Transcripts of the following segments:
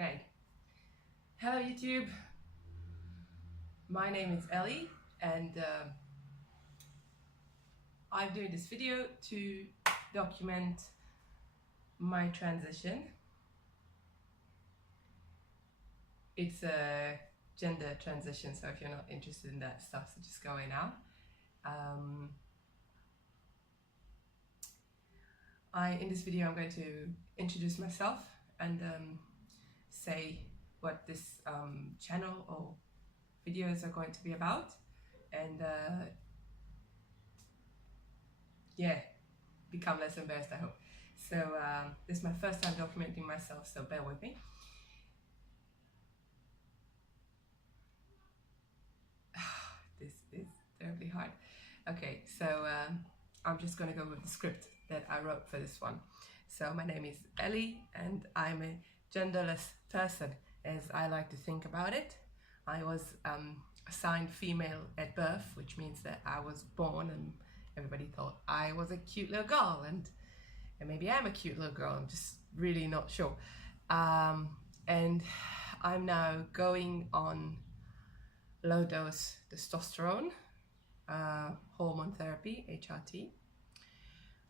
Okay. Hello YouTube. My name is Ellie and I'm doing this video to document my transition. It's a gender transition, so if you're not interested in that stuff, so just go away now. In this video I'm going to introduce myself and say what this channel or videos are going to be about, and become less embarrassed, I hope. So this is my first time documenting myself, so bear with me. This is terribly hard. Okay, so I'm just going to go with the script that I wrote for this one. So my name is Ellie and I'm a genderless person, as I like to think about it. I was assigned female at birth, which means that I was born and everybody thought I was a cute little girl, and maybe I'm a cute little girl, I'm just really not sure. And I'm now going on low dose testosterone, hormone therapy, HRT,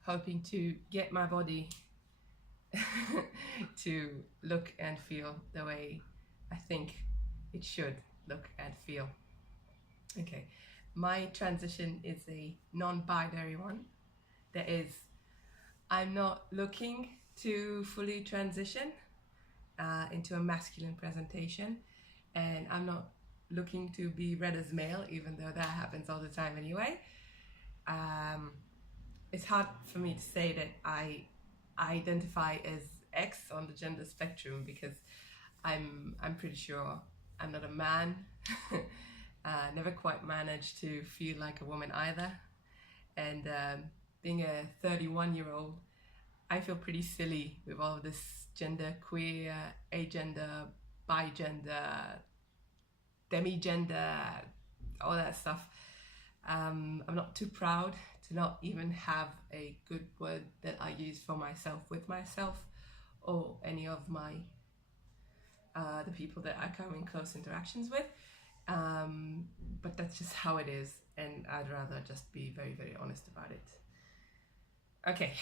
hoping to get my body to look and feel the way I think it should look and feel. Okay, my transition is a non-binary one. That is, I'm not looking to fully transition into a masculine presentation, and I'm not looking to be read as male, even though that happens all the time anyway. It's hard for me to say that I identify as X on the gender spectrum, because I'm pretty sure I'm not a man. Never quite managed to feel like a woman either, and being a 31-year-old, I feel pretty silly with all of this gender queer, agender, bigender, demigender, all that stuff. I'm not too proud to not even have a good word that I use for myself, with myself, or any of my the people that I come in close interactions with. But that's just how it is, and I'd rather just be very, very honest about it. Okay,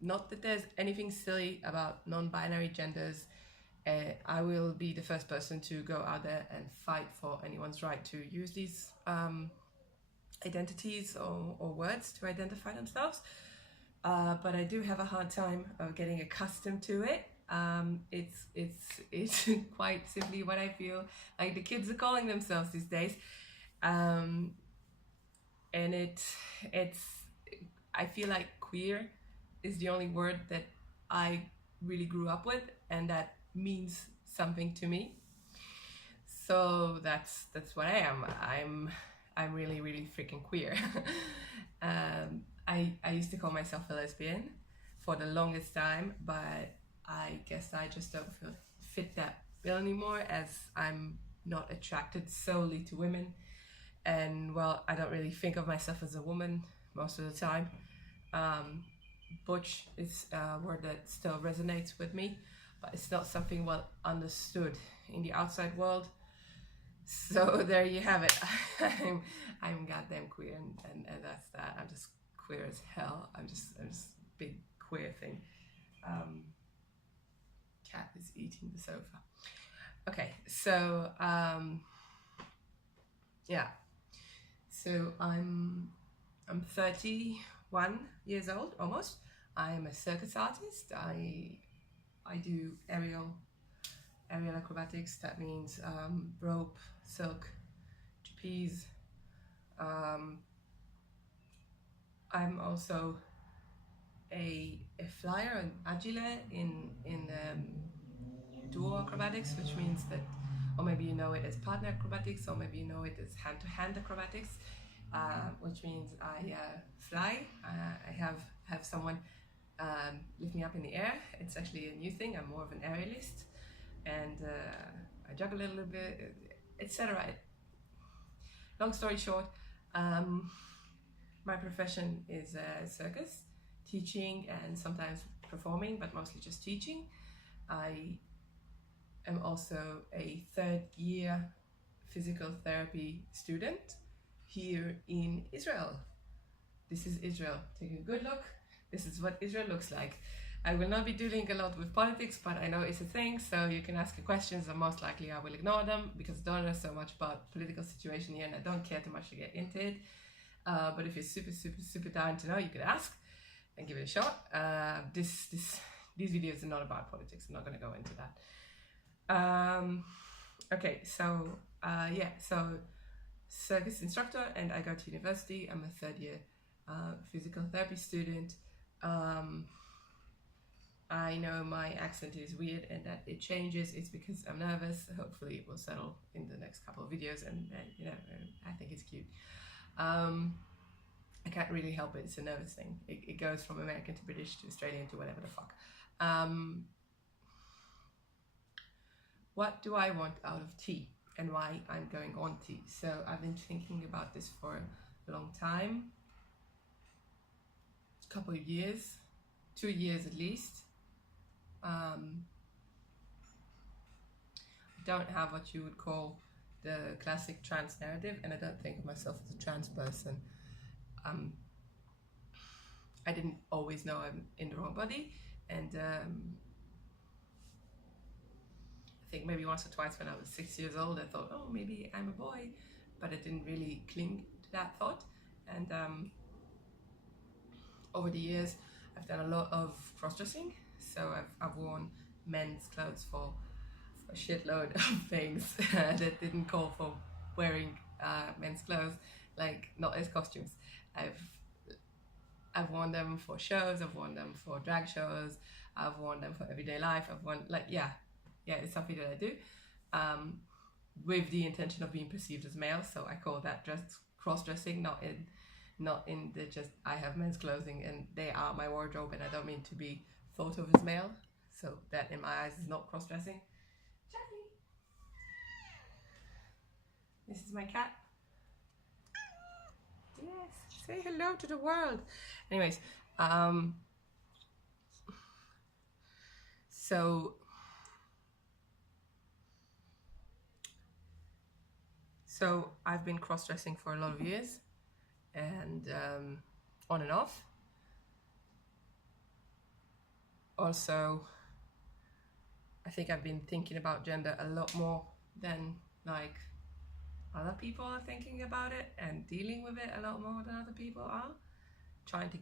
not that there's anything silly about non-binary genders. I will be the first person to go out there and fight for anyone's right to use these identities or words to identify themselves. But I do have a hard time of getting accustomed to it. It's quite simply what I feel like the kids are calling themselves these days, and I feel like queer is the only word that I really grew up with, and that means something to me. So that's what I am. I'm really, really freaking queer. I used to call myself a lesbian for the longest time, but I guess I just don't fit that bill anymore, as I'm not attracted solely to women, and well, I don't really think of myself as a woman most of the time. Butch is a word that still resonates with me, but it's not something well understood in the outside world. So there you have it. I'm goddamn queer, and that's that. I'm just queer as hell. I'm just big queer thing. Cat is eating the sofa. Okay, so yeah. So I'm 31 years old almost. I'm a circus artist. I do aerial acrobatics. That means rope, silk, trapeze. I'm also a flyer, an agile in duo acrobatics, which means that, or maybe you know it as partner acrobatics, or maybe you know it as hand-to-hand acrobatics, which means I fly. I have someone lift me up in the air. It's actually a new thing. I'm more of an aerialist, and I juggle a little bit, etc. Long story short, my profession is circus, teaching and sometimes performing, but mostly just teaching. I am also a third year physical therapy student here in Israel. This is Israel. Take a good look. This is what Israel looks like. I will not be dealing a lot with politics, but I know it's a thing, so you can ask your questions, and most likely I will ignore them because I don't know so much about political situation here, and I don't care too much to get into it. But if you're super down to know, you could ask and give it a shot. These videos are not about politics. I'm not going to go into that. Okay, so so circus instructor, and I go to university. I'm a third year physical therapy student. I know my accent is weird and that it changes. It's because I'm nervous. Hopefully it will settle in the next couple of videos, and I think it's cute. I can't really help it. It's a nervous thing. It goes from American to British to Australian to whatever the fuck. What do I want out of tea and why I'm going on tea? So I've been thinking about this for a long time. A couple of years, 2 years at least. I don't have what you would call the classic trans narrative, and I don't think of myself as a trans person. I didn't always know I'm in the wrong body, and I think maybe once or twice when I was 6 years old, I thought, oh, maybe I'm a boy, but I didn't really cling to that thought. And over the years, I've done a lot of cross-dressing, so I've worn men's clothes for a shitload of things that didn't call for wearing men's clothes, like not as costumes. I've worn them for shows, I've worn them for drag shows, I've worn them for everyday life. I've worn, it's something that I do with the intention of being perceived as male. So I call that cross-dressing, not in the just I have men's clothing and they are my wardrobe, and I don't mean to be thought of as male. So that in my eyes is not cross-dressing. Jackie, this is my cat. Yes, say hello to the world. Anyways, so I've been cross-dressing for a lot of years, and on and off. Also, I think I've been thinking about gender a lot more than like other people are thinking about it, and dealing with it a lot more than other people are, trying to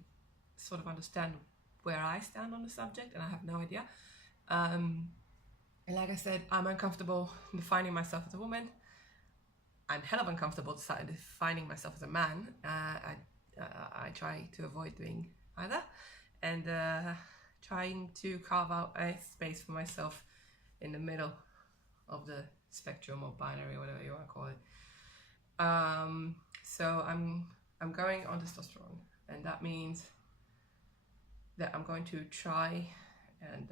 sort of understand where I stand on the subject, and I have no idea. And like I said, I'm uncomfortable defining myself as a woman. I'm hell of uncomfortable defining myself as a man. I try to avoid doing either, and trying to carve out a space for myself in the middle of the spectrum or binary, whatever you want to call it. So I'm going on testosterone, and that means that I'm going to try and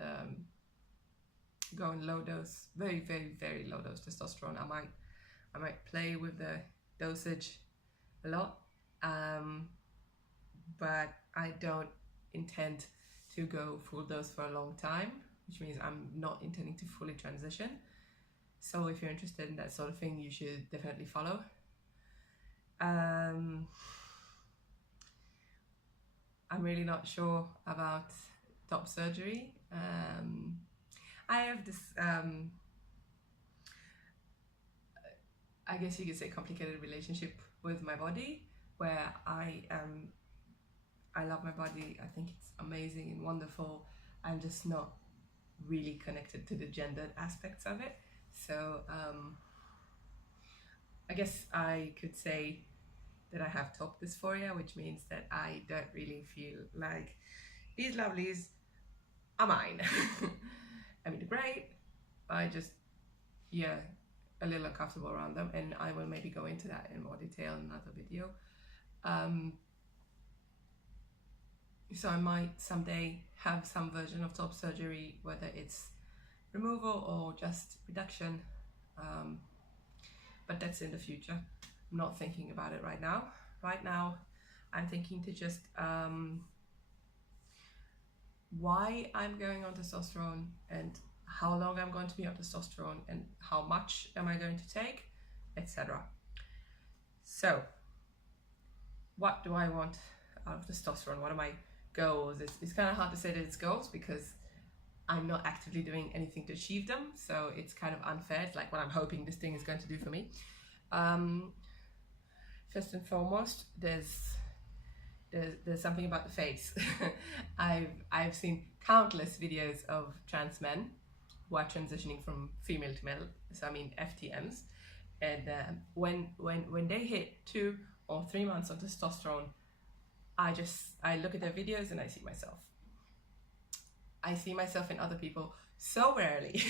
go in low dose, very low dose testosterone. I might play with the dosage a lot, but I don't intend to go full dose for a long time, which means I'm not intending to fully transition. So if you're interested in that sort of thing, you should definitely follow. I'm really not sure about top surgery. I have this, I guess you could say, complicated relationship with my body, where I love my body. I think it's amazing and wonderful. I'm just not really connected to the gendered aspects of it. So I guess I could say that I have top dysphoria, which means that I don't really feel like these lovelies are mine. I mean, they're great. I just, a little uncomfortable around them, and I will maybe go into that in more detail in another video. So I might someday have some version of top surgery, whether it's removal or just reduction, but that's in the future. I'm not thinking about it right now. Right now, I'm thinking to just why I'm going on testosterone and how long I'm going to be on testosterone and how much am I going to take, etc. So what do I want out of testosterone? What are my goals? It's kind of hard to say that it's goals because I'm not actively doing anything to achieve them, so it's kind of unfair. It's like what I'm hoping this thing is going to do for me. First and foremost, there's something about the face. I've seen countless videos of trans men who are transitioning from female to male, so I mean FTMs, and when they hit 2 or 3 months of testosterone, I look at their videos and I see myself. I see myself in other people so rarely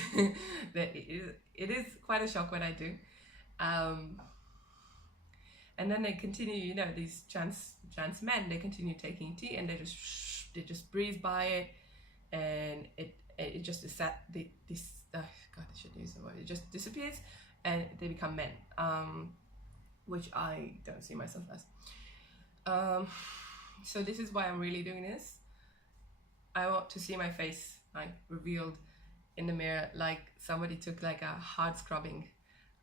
that it is quite a shock when I do. And then they continue, you know, these trans men, they continue taking tea and they just breeze by it, and it just is that God, I should use the word. It just disappears, and they become men, which I don't see myself as. So this is why I'm really doing this. I want to see my face like revealed in the mirror, like somebody took like a hard scrubbing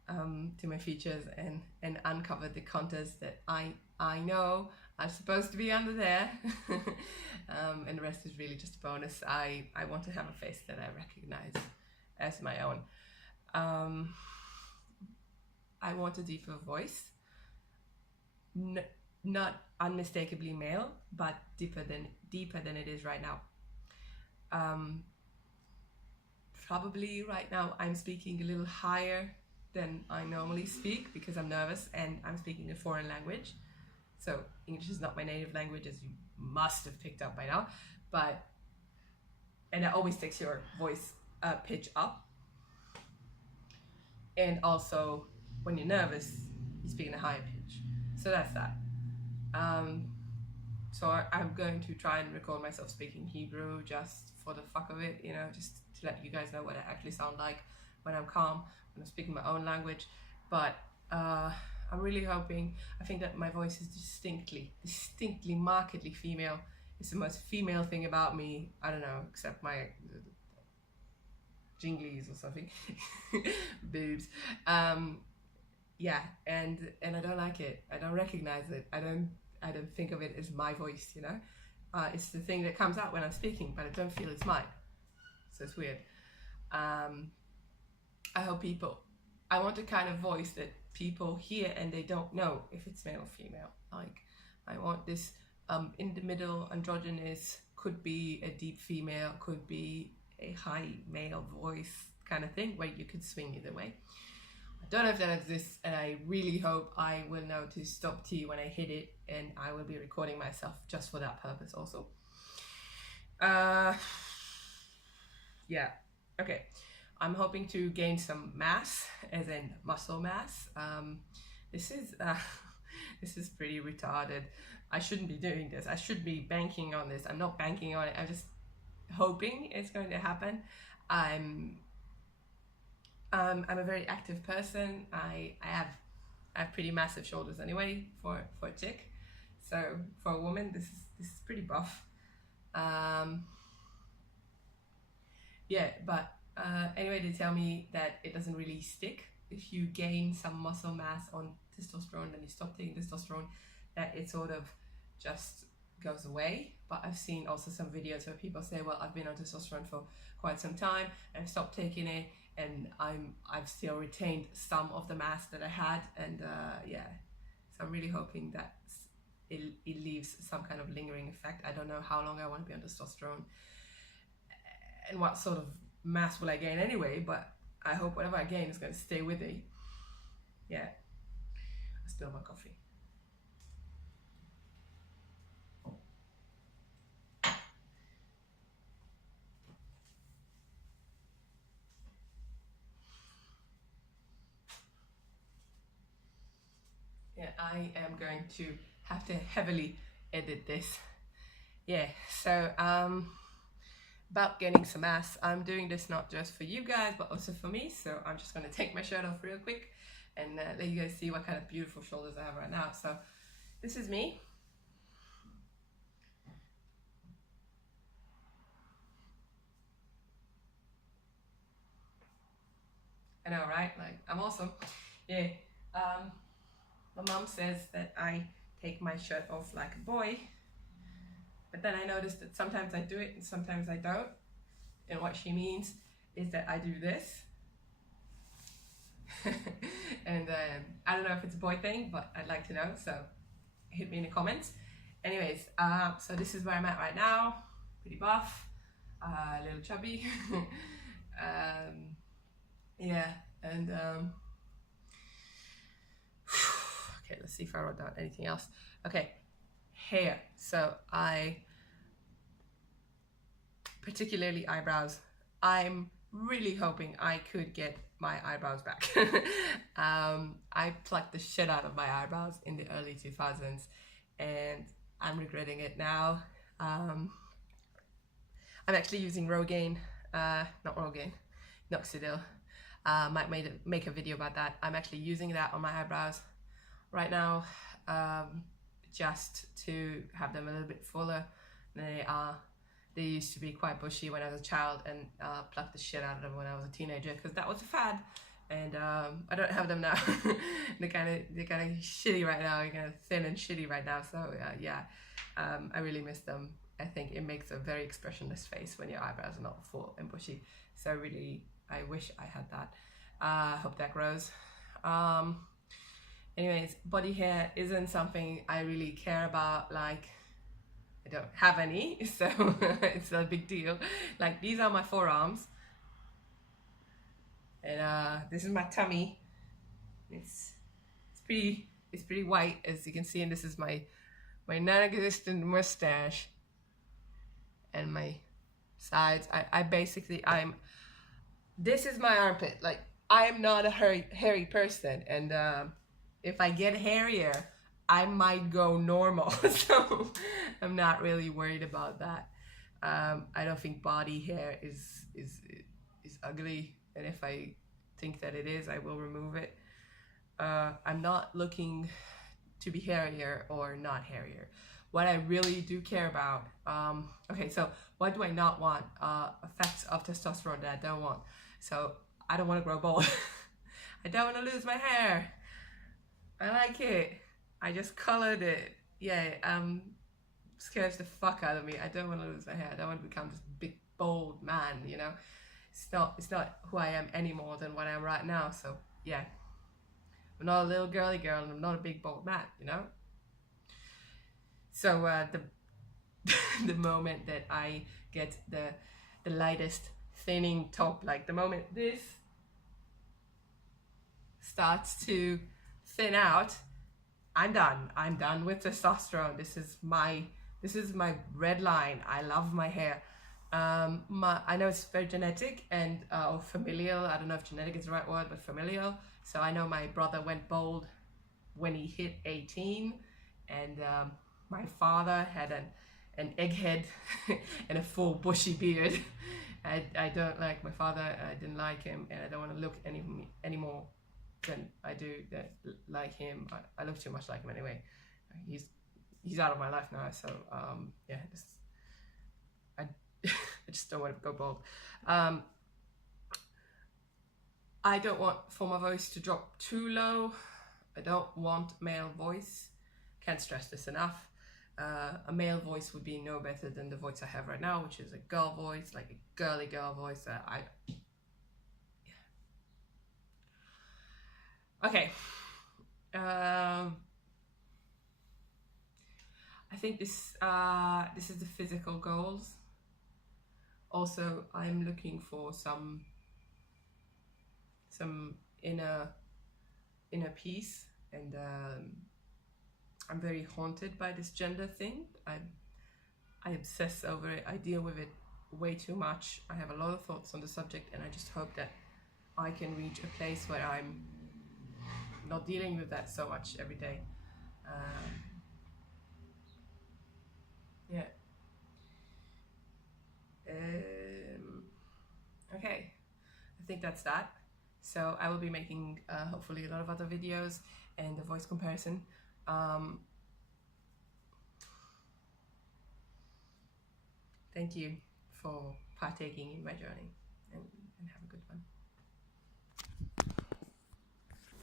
to my features and uncovered the contours that I know are supposed to be under there. And the rest is really just a bonus. I want to have a face that I recognize as my own. I want a deeper voice, not unmistakably male, but deeper than it is right now. Probably right now I'm speaking a little higher than I normally speak because I'm nervous and I'm speaking a foreign language. So English is not my native language, as you must have picked up by now, and that always takes your voice pitch up. And also when you're nervous, you speak in a higher pitch. So that's that. So I'm going to try and record myself speaking Hebrew just for the fuck of it, you know, just to let you guys know what I actually sound like when I'm calm, when I'm speaking my own language. But I'm really hoping, I think that my voice is distinctly, markedly female. It's the most female thing about me, I don't know, except my jinglies or something, boobs. Yeah, and I don't like it. I don't recognize it. I don't think of it as my voice, you know. It's the thing that comes out when I'm speaking, but I don't feel it's mine. So it's weird. I want a kind of voice that people hear and they don't know if it's male or female. Like, I want this in the middle, androgynous, could be a deep female, could be a high male voice kind of thing, where you could swing either way. I don't know if that exists, and I really hope I will know to stop tea when I hit it, and I will be recording myself just for that purpose also. Yeah, okay. I'm hoping to gain some mass, as in muscle mass. This is pretty retarded. I shouldn't be doing this. I should be banking on this. I'm not banking on it. I'm just hoping it's going to happen. I'm a very active person. I have pretty massive shoulders anyway for a chick. So for a woman, this is pretty buff. Yeah, but anyway, they tell me that it doesn't really stick. If you gain some muscle mass on testosterone, then you stop taking testosterone, that it sort of just goes away. But I've seen also some videos where people say, well, I've been on testosterone for quite some time and I've stopped taking it, and I've still retained some of the mass that I had, and yeah, so I'm really hoping that it leaves some kind of lingering effect. I don't know how long I want to be on testosterone and what sort of mass will I gain anyway, but I hope whatever I gain is going to stay with me. Yeah, I spilled my coffee. Yeah, I am going to have to heavily edit this. Yeah, so about getting some ass, I'm doing this not just for you guys, but also for me. So I'm just going to take my shirt off real quick and let you guys see what kind of beautiful shoulders I have right now. So this is me. I know, right? Like, I'm awesome. Yeah. My mom says that I take my shirt off like a boy, but then I noticed that sometimes I do it and sometimes I don't. And what she means is that I do this. And I don't know if it's a boy thing, but I'd like to know, so hit me in the comments. Anyways, so this is where I'm at right now. Pretty buff, a little chubby. Yeah, and okay, let's see if I wrote down anything else. Okay, hair. So particularly eyebrows. I'm really hoping I could get my eyebrows back. I plucked the shit out of my eyebrows in the early 2000s and I'm regretting it now. I'm actually using Rogaine, not Rogaine, Noxidil. Might make a video about that. I'm actually using that on my eyebrows right now, just to have them a little bit fuller than they are. They used to be quite bushy when I was a child, and plucked the shit out of them when I was a teenager because that was a fad. And I don't have them now. they're kind of shitty right now. They're kind of thin and shitty right now. So yeah, I really miss them. I think it makes a very expressionless face when your eyebrows are not full and bushy. So really, I wish I had that. Hope that grows. Anyways, body hair isn't something I really care about. Like, I don't have any, so it's not a big deal. Like, these are my forearms, and this is my tummy. It's pretty white, as you can see, and this is my non-existent mustache and my sides. This is my armpit. Like, I am not a hairy person, and if I get hairier, I might go normal. So I'm not really worried about that. I don't think body hair is ugly, and if I think that it is, I will remove it. I'm not looking to be hairier or not hairier. What I really do care about, okay, so what do I not want? Effects of testosterone that I don't want. So I don't want to grow bald. I don't want to lose my hair. I like it. I just colored it. Yeah, scares the fuck out of me. I don't want to lose my hair. I don't want to become this big bold man, you know. It's not who I am any more than what I am right now. So yeah, I'm not a little girly girl and I'm not a big bold man, you know. So the moment that I get the lightest thinning top, like the moment this starts to thin out, I'm done. I'm done with testosterone. This is my red line. I love my hair. I know it's very genetic and or familial. I don't know if genetic is the right word, but familial. So I know my brother went bald when he hit 18, and my father had an egghead and a full bushy beard. I don't like my father. I didn't like him, and I don't want to look anymore than I do like him. I look too much like him anyway. He's out of my life now, so yeah, I just don't want to go bald. I don't want for my voice to drop too low. I don't want male voice. Can't stress this enough. A male voice would be no better than the voice I have right now, which is a girl voice, like a girly girl voice. Okay. I think this is the physical goals. Also, I'm looking for some inner peace, and I'm very haunted by this gender thing. I obsess over it. I deal with it way too much. I have a lot of thoughts on the subject, and I just hope that I can reach a place where I'm not dealing with that so much every day. Yeah. Okay, I think that's that. So I will be making hopefully a lot of other videos and the voice comparison. Thank you for partaking in my journey, and